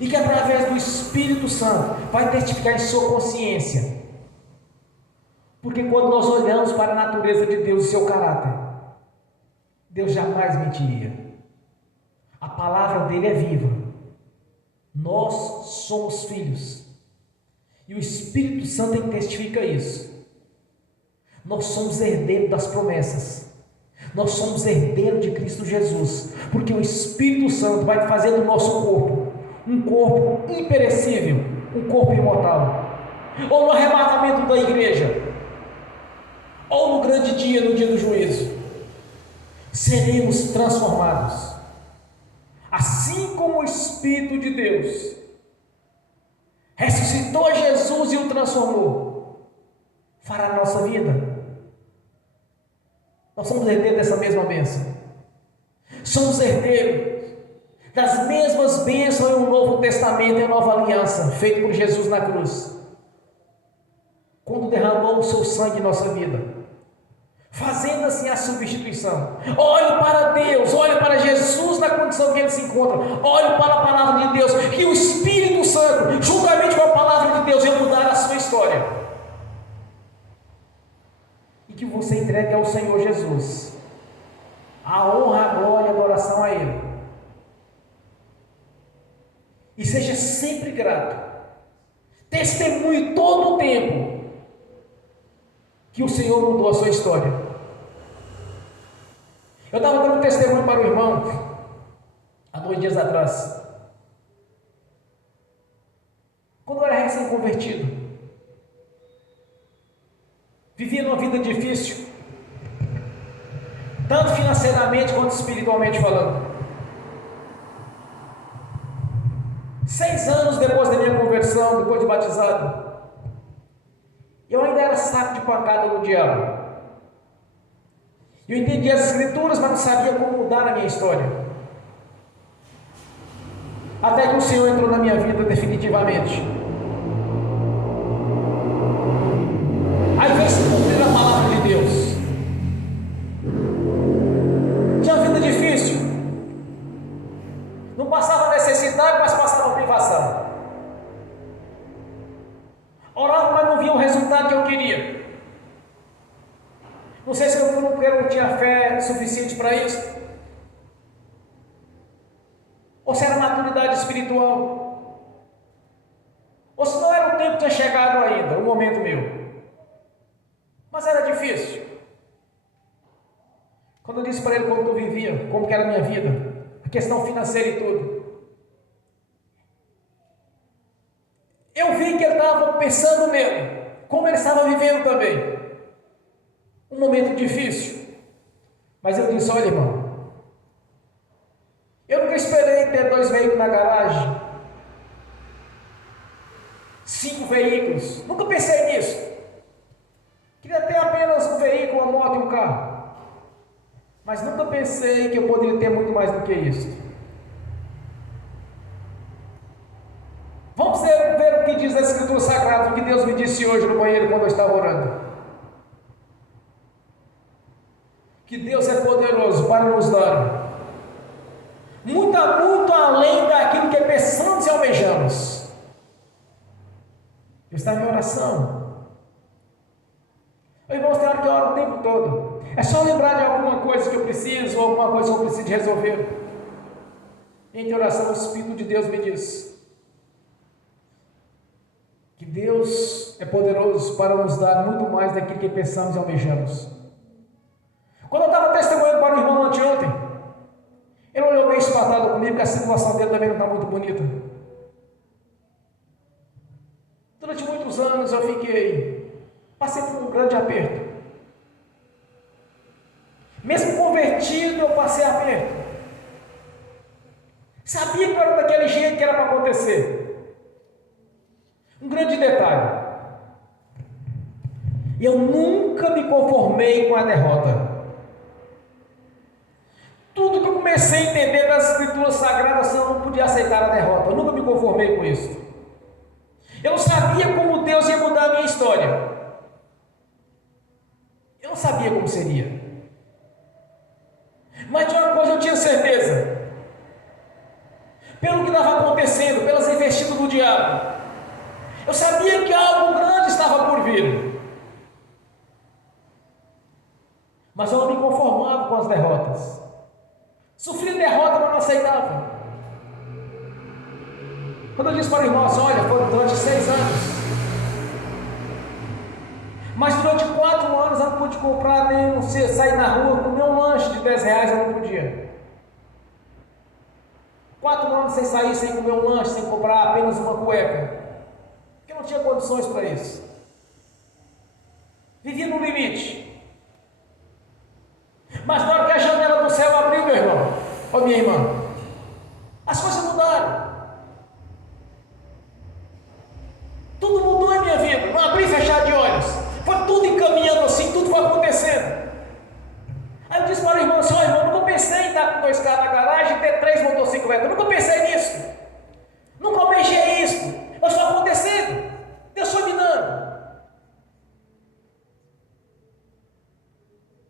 e que através do Espírito Santo vai testificar em sua consciência. Porque quando nós olhamos para a natureza de Deus e seu caráter, Deus jamais mentiria. A palavra dele é viva. Nós somos filhos, e o Espírito Santo testifica isso. Nós somos herdeiros das promessas, nós somos herdeiros de Cristo Jesus, porque o Espírito Santo vai fazer do nosso corpo um corpo imperecível, um corpo imortal, ou no arrebatamento da igreja, ou no grande dia, no dia do juízo, seremos transformados, assim como o Espírito de Deus ressuscitou Jesus e o transformou, fará a nossa vida. Nós somos herdeiros dessa mesma bênção, somos herdeiros das mesmas bênçãos em um novo testamento, em nova aliança, feito por Jesus na cruz, quando derramou o seu sangue em nossa vida, fazendo assim a substituição. Olhe para Deus, olhe para Jesus na condição que ele se encontra, olhe para a palavra de Deus, que o Espírito Santo, juntamente com a palavra de Deus, vai mudar a sua história, e que você entregue ao Senhor Jesus a honra, a glória e a adoração a Ele, e seja sempre grato, testemunhe todo o tempo que o Senhor mudou a sua história. Eu estava dando testemunho para o irmão há 2 dias atrás, quando eu era recém-convertido, vivia numa vida difícil, tanto financeiramente quanto espiritualmente falando. 6 anos depois da minha conversão, depois de batizado, eu ainda era saco de pancada do diabo. Eu entendia as Escrituras, mas não sabia como mudar a minha história. Até que o Senhor entrou na minha vida definitivamente. Aí veio se cumprir a palavra de Deus. Tinha uma vida difícil, não passava necessidade, mas passava privação. Orava, mas não via o resultado que eu queria. Não sei se eu não tinha fé suficiente para isso, ou se era maturidade espiritual, ou se não era o tempo que tinha chegado ainda, o momento meu. Mas era difícil. Quando eu disse para ele como eu vivia, como que era a minha vida, a questão financeira e tudo, eu vi que ele estava pensando nele, como ele estava vivendo também, um momento difícil. Mas eu disse: olha, irmão, eu nunca esperei ter 2 veículos na garagem, 5 veículos, nunca pensei nisso. Queria ter apenas um veículo, uma moto e um carro, mas nunca pensei que eu poderia ter muito mais do que isso. Vamos ver o que diz a Escritura Sagrada, o que Deus me disse hoje no banheiro quando eu estava orando. que Deus é poderoso para nos dar muito além daquilo que pensamos e almejamos. Eu estava em oração. Irmãos, tem hora que eu oro o tempo todo. É só lembrar de alguma coisa que eu preciso, ou alguma coisa que eu preciso resolver. Em oração, o Espírito de Deus me diz que Deus é poderoso para nos dar muito mais daquilo que pensamos e almejamos. Quando eu estava testemunhando para o irmão anteontem, ele olhou meio espantado comigo, que a situação dele também não está muito bonita. Durante muitos anos eu passei por um grande aperto. Mesmo convertido, eu passei aperto. Sabia que era daquele jeito que era para acontecer. Um grande detalhe: eu nunca me conformei com a derrota. Tudo que eu comecei a entender das Escrituras Sagradas, eu não podia aceitar a derrota. Eu nunca me conformei com isso. Eu não sabia como Deus ia mudar a minha história. Eu não sabia como seria. Mas de uma coisa eu tinha certeza: pelo que estava acontecendo, pelas investidas do diabo, eu sabia que algo grande estava por vir. Mas eu não me conformava com as derrotas. Sofri derrota, mas não aceitava. Quando eu disse para o irmão assim: olha, foram durante 6 anos, mas durante 4 anos eu não pude comprar nenhum, sair na rua, comer um lanche de 10 reais, eu não podia. 4 anos sem sair, sem comer um lanche, sem comprar apenas uma cueca, porque eu não tinha condições para isso. Vivia no limite. Mas na hora que a janela do céu abriu, meu irmão, ó minha irmã, as coisas mudaram. Tudo mudou em minha vida. Não abri e fechar de olhos. Foi tudo encaminhando assim, tudo foi acontecendo. Aí eu disse para o irmão assim: ó irmão, nunca pensei em estar com 2 carros na garagem e ter 3 motocicletas. Nunca pensei nisso. Nunca almejei isso. Mas foi acontecendo. Deus foi me dando.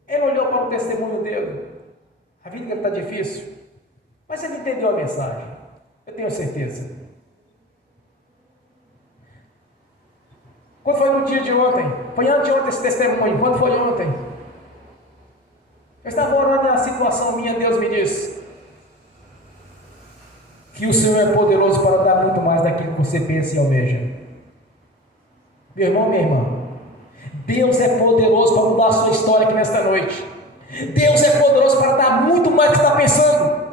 Ele olhou para o testemunho dele. A vida dele está difícil, mas ele entendeu a mensagem. Eu tenho certeza. Quando foi no dia de ontem? Foi anteontem esse testemunho. Quando foi ontem? Eu estava orando na situação minha. Deus me disse que o Senhor é poderoso para dar muito mais daquilo que você pensa e almeja. Meu irmão, minha irmã, Deus é poderoso para mudar a sua história aqui nesta noite. Deus é poderoso para dar muito mais do que está pensando.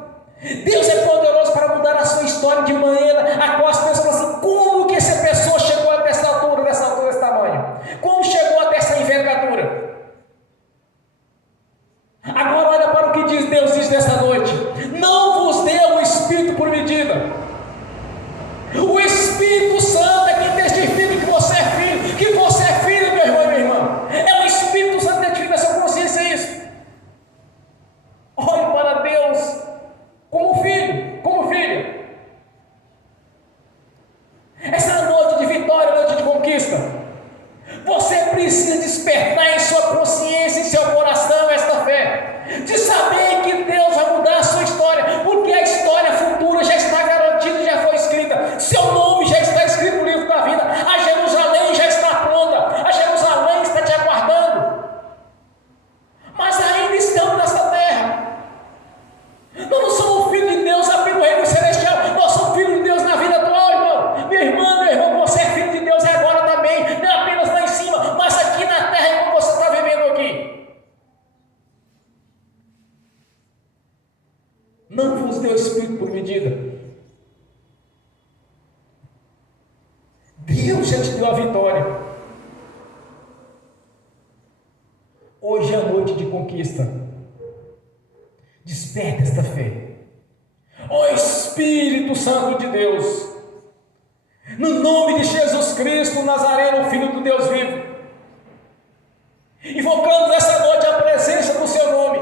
Deus é poderoso para mudar a sua história de maneira a qual as pessoas falam assim: como que essa pessoa chegou até essa altura, desse tamanho? Como chegou até essa envergadura? Agora olha para o que Deus diz nesta noite: não vos deu o Espírito por medida. O Espírito Santo é quem testifica que você é filho, meu irmão e minha irmã. É o Espírito Santo que testifica a sua consciência isso. Olhe para Deus como filho, como filha. Essa é a noite de vitória, noite de conquista. Você precisa despertar em sua consciência, em seu coração, esta fé, de saber que Deus vai mudar a sua história, porque a história futura já está garantida, já foi escrita. Seu nome já está escrito no livro da vida. A Jerusalém já está pronta. A Jerusalém está te aguardando. Mas ainda estamos nesta terra. Nós não somos filhos de Deus apenas no reino celestial. Nós somos filhos de Deus na vida atual, irmão. Minha irmã, meu irmão, você é filho de Deus agora também. Não é apenas lá em cima, mas aqui na terra, como você está vivendo aqui. Não vos deu Espírito por medida. Deus já te deu a vitória. Hoje é a noite de conquista. Desperta esta fé. Ó Espírito Santo de Deus, no nome de Jesus Cristo Nazareno, Filho do Deus vivo, invocamos essa noite a presença do seu nome,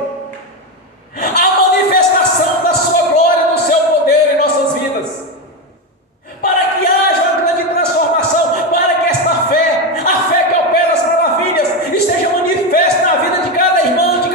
a manifestação da sua glória, do seu poder em nossas vidas, para que haja uma grande transformação, para que esta fé, a fé que opera as maravilhas, esteja manifesta na vida de cada irmão que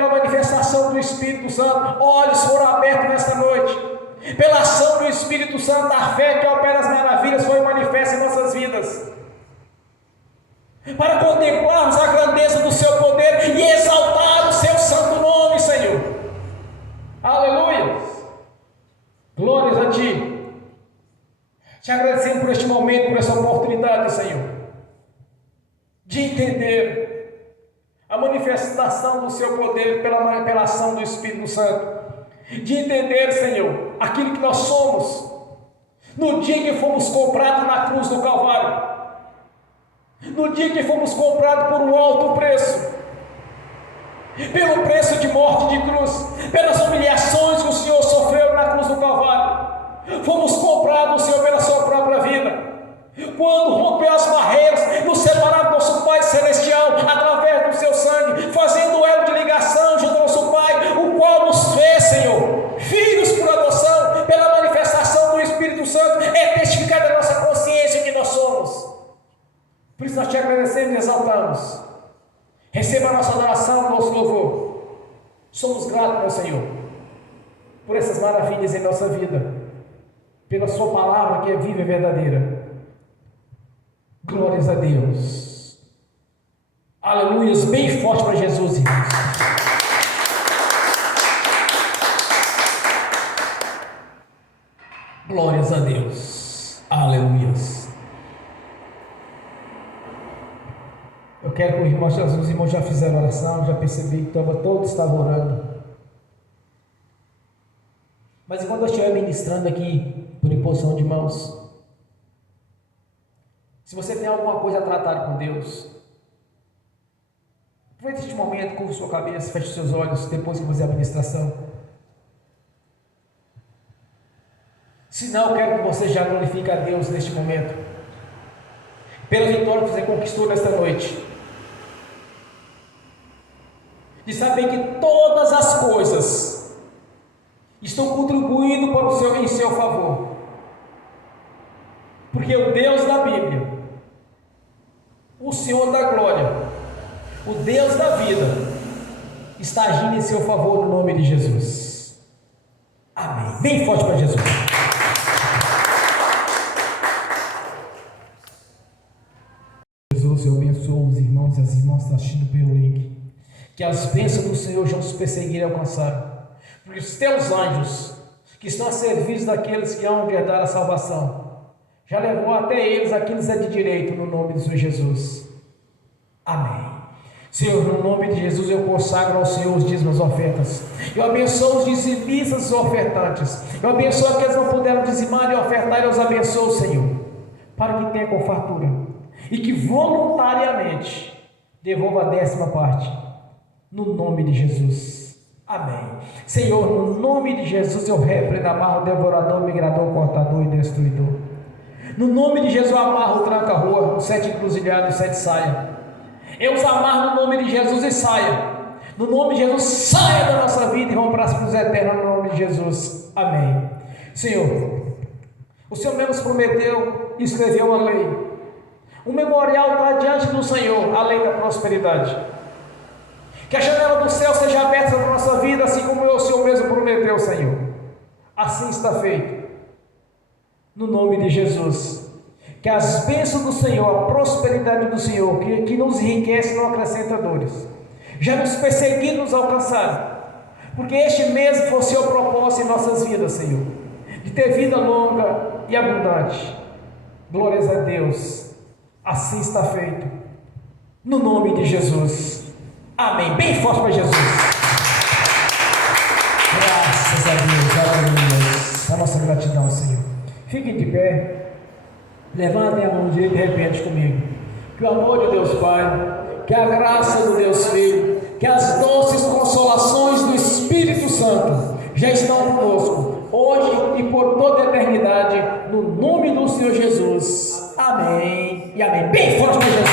pela manifestação do Espírito Santo, olhos foram abertos nesta noite. Pela ação do Espírito Santo, a fé que opera as maravilhas foi manifesta em nossas vidas. Para contemplarmos a grandeza do seu poder e exaltar o seu santo nome, Senhor. Aleluia. Glórias a Ti. Te agradecemos por este momento, por essa oportunidade, Senhor, de entender a manifestação do seu poder pela ação do Espírito Santo. De entender, Senhor, aquilo que nós somos no dia que fomos comprados na cruz do Calvário. No dia que fomos comprados por um alto preço, pelo preço de morte de cruz, pelas humilhações que o Senhor sofreu na cruz do Calvário. Fomos comprados, Senhor, pela sua própria vida. Quando rompeu as barreiras, nos separou do nosso Pai Celestial, através do seu sangue, fazendo o elo de ligação junto ao nosso Pai, o qual nos fez, Senhor, filhos por adoção, pela manifestação do Espírito Santo, é testificar da nossa consciência que nós somos. Por isso nós te agradecemos e exaltamos. Receba a nossa adoração, o nosso louvor. Somos gratos, meu Senhor, por essas maravilhas em nossa vida, pela sua palavra que é viva e verdadeira. Glórias a Deus. Aleluias, bem forte para Jesus, irmãos. Glórias a Deus. Aleluias. Eu quero que os irmãos já fizeram oração, já percebi que todos estavam orando. Mas enquanto eu estiver ministrando aqui, por imposição de mãos, se você tem alguma coisa a tratar com Deus, aproveite este momento, curva sua cabeça, feche seus olhos, depois que fazer a ministração. Se não, eu quero que você já glorifique a Deus neste momento, pela vitória que você conquistou nesta noite, de saber que todas as coisas estão contribuindo para em seu favor, porque o Deus da Bíblia, o Senhor da glória, o Deus da vida, está agindo em seu favor no nome de Jesus. Amém. Bem forte para Jesus. Jesus, eu abençoo os irmãos e as irmãs que estão assistindo pelo link. Que as bênçãos do Senhor já os perseguirem e alcançarem. Porque os teus anjos, que estão a serviço daqueles que hão de herdar a salvação, já levou até eles aqueles é de direito, no nome do Senhor Jesus. Amém. Senhor, no nome de Jesus eu consagro ao Senhor os dízimos e ofertas. Eu abençoo os dizimistas e ofertantes. Eu abençoo aqueles que não puderam dizimar e ofertar. Eu os abençoo, Senhor, para que tenha com fartura e que voluntariamente devolva a 10ª parte, no nome de Jesus. Amém. Senhor, no nome de Jesus eu repreendo, amarro o devorador, migrador, cortador e destruidor. No nome de Jesus eu amarro o tranca-rua, os 7 encruzilhados, os 7 saia. Eu os amarro no nome de Jesus e saia. No nome de Jesus, saia da nossa vida e vamos para as cruzes eternas no nome de Jesus. Amém. Senhor, o Senhor mesmo nos prometeu e escreveu uma lei. O memorial está diante do Senhor, a lei da prosperidade. Que a janela do céu seja aberta na nossa vida, assim como o Senhor mesmo prometeu, Senhor. Assim está feito. No nome de Jesus. Que as bênçãos do Senhor, a prosperidade do Senhor, que nos enriquece e não acrescenta dores, já nos perseguiu e nos alcançaram. Porque este mês foi o seu propósito em nossas vidas, Senhor, de ter vida longa e abundante. Glórias a Deus. Assim está feito. No nome de Jesus. Amém. Bem forte para Jesus. Graças a Deus. Aleluia. A nossa gratidão, Senhor. Fiquem de pé. Levantem a mão direita e repete comigo. Que o amor de Deus Pai, que a graça do Deus Filho, que as doces consolações do Espírito Santo já estão conosco, hoje e por toda a eternidade, no nome do Senhor Jesus. Amém e amém. Bem forte para Jesus.